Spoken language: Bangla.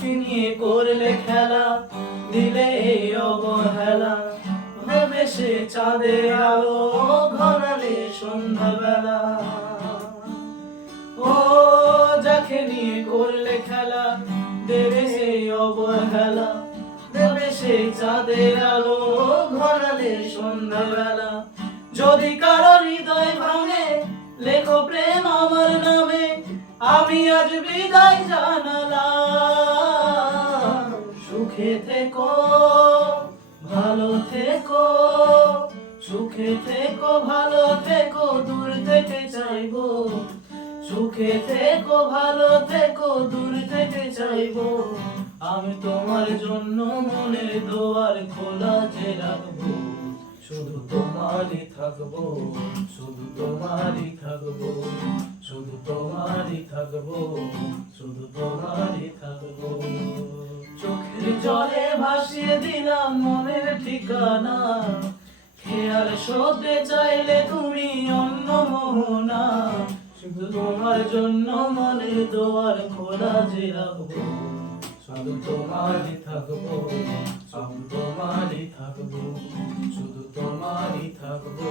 যাকে নিয়ে করলে খেলা, দিলে এই অবহেলা, ভেবে সে চাঁদের আলো ঘনালে সন্ধ্যাবেলা। ও যাকে নিয়ে করলে খেলা, দেবে সেই অবহেলা, দেবে সেই চাঁদের আলো ঘনালে সন্ধ্যাবেলা। যদি কারো হৃদয় ভাঙে, লেখো প্রেম আমার নামে, আমি আজ বিদায় জানালাম। সুখে থেকো, ভালো থেকো, সুখে থেকো, ভালো থেকো, দূর থেকে চাইবো। সুখে থেকো, ভালো থেকো, দূর থেকে চাইবো। আমি তোমার জন্য মনের দুয়ার খোলা যে রাখবো, শুধু তোমারই থাকবো, শুধু তোমারই থাকবো, শুধু তোমারই থাকবো, শুধু তোমারই থাকবো। চোখের জলে ভাসিয়ে দিলাম মনের ঠিকানা, খেয়াল শোধে চাইলে তুমি অন্য মোহনা। শুধু তোমার জন্য মনের দুয়ার খোলা যে রাখবো, শুধু তোমারই থাকবো, শুধু তোমারই থাকবো, শুধু তোমারই থাকবো।